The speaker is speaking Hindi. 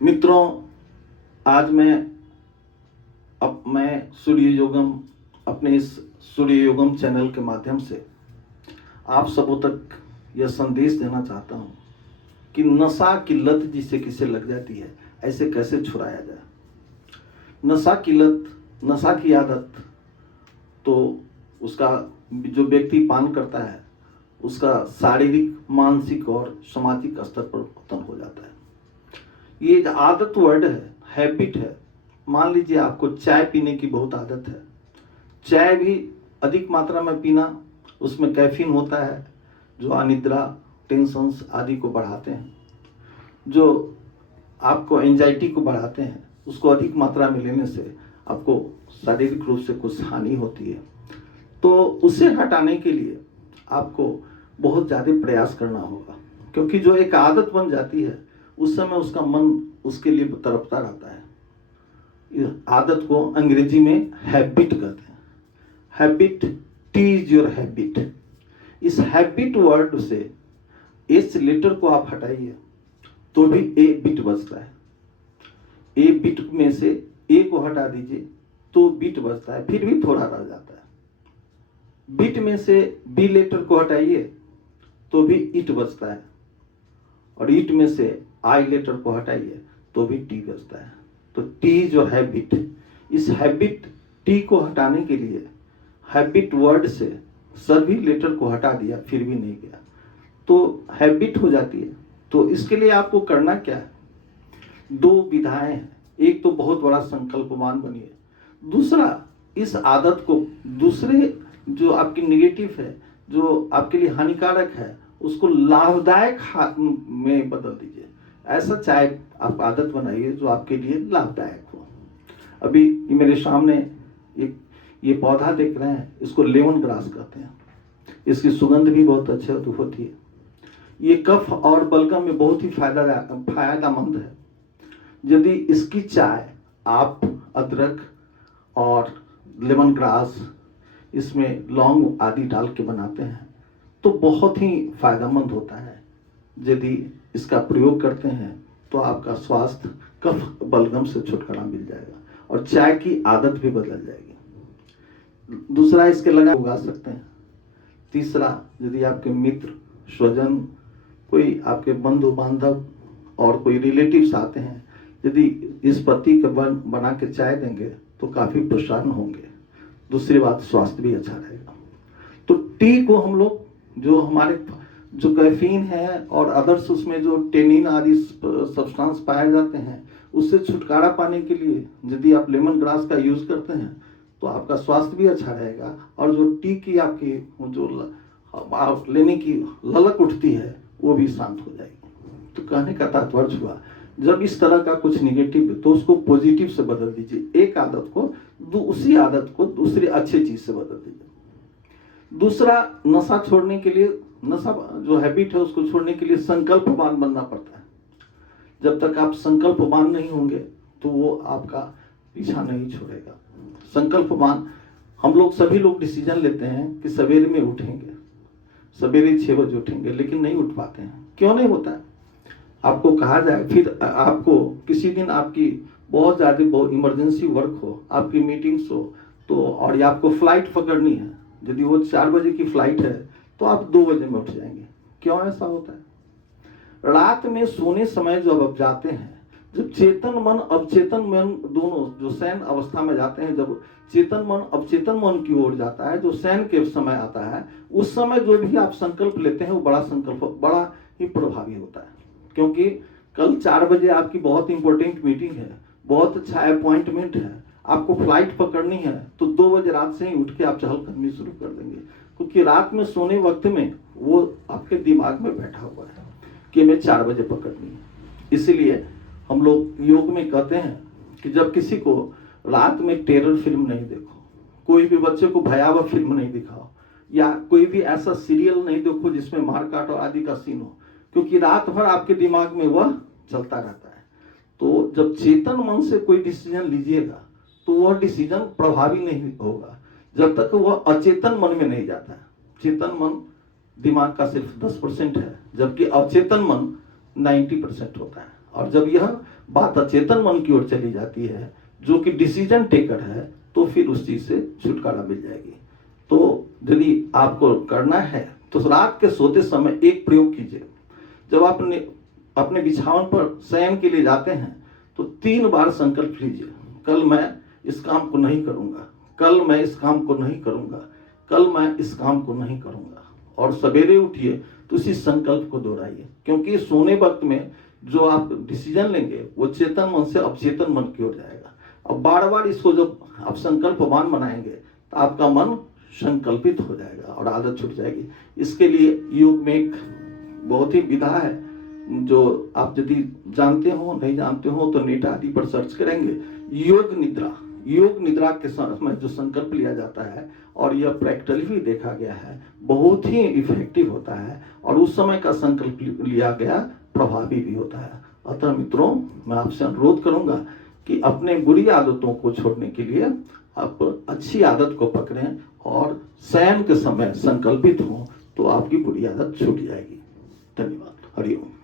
मित्रों, आज मैं सूर्य योगम अपने इस सूर्य योगम चैनल के माध्यम से आप सबों तक यह संदेश देना चाहता हूँ कि नशा की लत जिसे किसे लग जाती है, ऐसे कैसे छुड़ाया जाए। नशा की लत, नशा की आदत तो उसका जो व्यक्ति पान करता है उसका शारीरिक, मानसिक और सामाजिक स्तर पर पतन हो जाता है। ये आदत वर्ड है, हैबिट है। मान लीजिए आपको चाय पीने की बहुत आदत है, चाय भी अधिक मात्रा में पीना, उसमें कैफीन होता है जो अनिद्रा, टेंशन्स आदि को बढ़ाते हैं, जो आपको एंजाइटी को बढ़ाते हैं। उसको अधिक मात्रा में लेने से आपको शारीरिक रूप से कुछ हानि होती है। तो उसे हटाने के लिए आपको बहुत ज़्यादा प्रयास करना होगा, क्योंकि जो एक आदत बन जाती है उस समय उसका मन उसके लिए तड़पता रहता है। इस आदत को अंग्रेजी में हैबिट कहते हैं। Habit, T is your habit. इस हैबिट वर्ड से इस लेटर को आप हटाइए तो भी ए बिट बचता है। ए बिट में से ए को हटा दीजिए तो बिट बचता है, फिर भी थोड़ा रह जाता है। बिट में से बी लेटर को हटाइए तो भी इट बचता है, और इट में से आई लेटर को हटाइए तो भी टी बचता है। तो टी जो हैबिट, इस हैबिट टी को हटाने के लिए हैबिट वर्ड से सभी लेटर को हटा दिया, फिर भी नहीं गया तो हैबिट हो जाती है। तो इसके लिए आपको करना क्या है, दो विधाएं हैं। एक तो बहुत बड़ा संकल्पवान बनिए, दूसरा इस आदत को, दूसरे जो आपकी निगेटिव है, जो आपके लिए हानिकारक है, उसको लाभदायक में बदल दीजिए। ऐसा चाहे आप आदत बनाइए जो आपके लिए लाभदायक हो। अभी मेरे सामने ये पौधा देख रहे हैं, इसको लेमन ग्रास कहते हैं। इसकी सुगंध भी बहुत अच्छी होती है। ये कफ और बलगम में बहुत ही फायदेमंद है। यदि इसकी चाय आप अदरक और लेमन ग्रास, इसमें लौंग आदि डाल के बनाते हैं तो बहुत ही फायदेमंद होता है। यदि इसका प्रयोग करते हैं तो आपका स्वास्थ्य कफ बलगम से छुटकारा मिल जाएगा और चाय की आदत भी बदल जाएगी। दूसरा, इसके लगा उगा सकते हैं। तीसरा, यदि आपके मित्र, स्वजन, कोई आपके बंधु बांधव और कोई रिलेटिव्स आते हैं, यदि इस पत्ती का बना के चाय देंगे तो काफ़ी प्रसन्न होंगे। दूसरी बात, स्वास्थ्य भी अच्छा रहेगा। तो टी को हम लोग, जो हमारे जो कैफीन है और अदर्स उसमें जो टेनिन आदि सब्सटेंस पाए जाते हैं, उससे छुटकारा पाने के लिए यदि आप लेमन ग्रास का यूज करते हैं तो आपका स्वास्थ्य भी अच्छा रहेगा, और जो टी की आपकी जो आप लेने की ललक उठती है वो भी शांत हो जाएगी। तो कहने का तात्पर्य हुआ, जब इस तरह का कुछ निगेटिव है तो उसको पॉजिटिव से बदल दीजिए। एक आदत को, उसी आदत को दूसरी अच्छी चीज से बदल दीजिए। दूसरा, नशा छोड़ने के लिए, नशा जो हैबिट है उसको छोड़ने के लिए संकल्पवान बनना पड़ता है। जब तक आप संकल्पवान नहीं होंगे तो वो आपका पीछा नहीं छोड़ेगा। संकल्पवान, हम लोग सभी लोग डिसीजन लेते हैं कि सवेरे में उठेंगे, सवेरे 6 बजे उठेंगे, लेकिन नहीं उठ पाते हैं। क्यों नहीं होता है? आपको कहा जाए, फिर आपको किसी दिन आपकी बहुत ज़्यादा इमरजेंसी वर्क हो, आपकी मीटिंग्स हो, तो और या आपको फ्लाइट पकड़नी है, यदि वो 4 बजे की फ्लाइट है तो आप 2 बजे में उठ जाएंगे। क्यों ऐसा होता है? रात में सोने समय जब आप जाते हैं, जब चेतन मन अवचेतन मन दोनों जो शयन अवस्था में जाते हैं, जब चेतन मन अवचेतन मन की ओर जाता है, जो शयन के समय आता है, उस समय जो भी आप संकल्प लेते हैं वो बड़ा संकल्प, बड़ा ही प्रभावी होता है। क्योंकि कल 4 बजे आपकी बहुत इंपॉर्टेंट मीटिंग है, बहुत अच्छा अपॉइंटमेंट है, आपको फ्लाइट पकड़नी है, तो 2 बजे रात से ही उठ के आप चहलकदमी शुरू कर देंगे, क्योंकि रात में सोने वक्त में वो आपके दिमाग में बैठा हुआ है कि मैं 4 बजे पकड़नी है। इसीलिए हम लोग योग में कहते हैं कि जब किसी को रात में टेरर फिल्म नहीं देखो, कोई भी बच्चे को भयावह फिल्म नहीं दिखाओ, या कोई भी ऐसा सीरियल नहीं देखो जिसमें मारकाट और आदि का सीन हो, क्योंकि रात भर आपके दिमाग में वह चलता रहता है। तो जब चेतन मन से कोई डिसीजन लीजिएगा तो वह डिसीजन प्रभावी नहीं होगा जब तक वह अचेतन मन में नहीं जाता है। चेतन मन दिमाग का सिर्फ 10% है, जबकि अचेतन मन 90% होता है। और जब यह बात अचेतन मन की ओर चली जाती है, जो कि डिसीजन टेकर है, तो फिर उस चीज से छुटकारा मिल जाएगी। तो यदि आपको करना है तो रात के सोते समय एक प्रयोग कीजिए। जब आप अपने बिछावन पर शयन के लिए जाते हैं तो 3 बार संकल्प लीजिए, कल मैं इस काम को नहीं करूंगा, कल मैं इस काम को नहीं करूंगा, कल मैं इस काम को नहीं करूंगा। और सवेरे उठिए तो इसी संकल्प को दोहराइए, क्योंकि सोने वक्त में जो आप डिसीजन लेंगे वो चेतन मन से अवचेतन मन की ओर जाएगा। अब बार बार इसको जब आप संकल्पवान बनाएंगे तो आपका मन संकल्पित हो जाएगा और आदत छूट जाएगी। इसके लिए योग में एक बहुत ही विधा है, जो आप यदि जानते हो नहीं जानते हो तो नेट आदि पर सर्च करेंगे, योग निद्रा। योग निद्रा के समय जो संकल्प लिया जाता है, और यह प्रैक्टिकली भी देखा गया है, बहुत ही इफेक्टिव होता है और उस समय का संकल्प लिया गया प्रभावी भी होता है। अतः मित्रों, मैं आपसे अनुरोध करूंगा कि अपने बुरी आदतों को छोड़ने के लिए आप अच्छी आदत को पकड़ें और शयन के समय संकल्पित हों, तो आपकी बुरी आदत छूट जाएगी। धन्यवाद। हरिओम।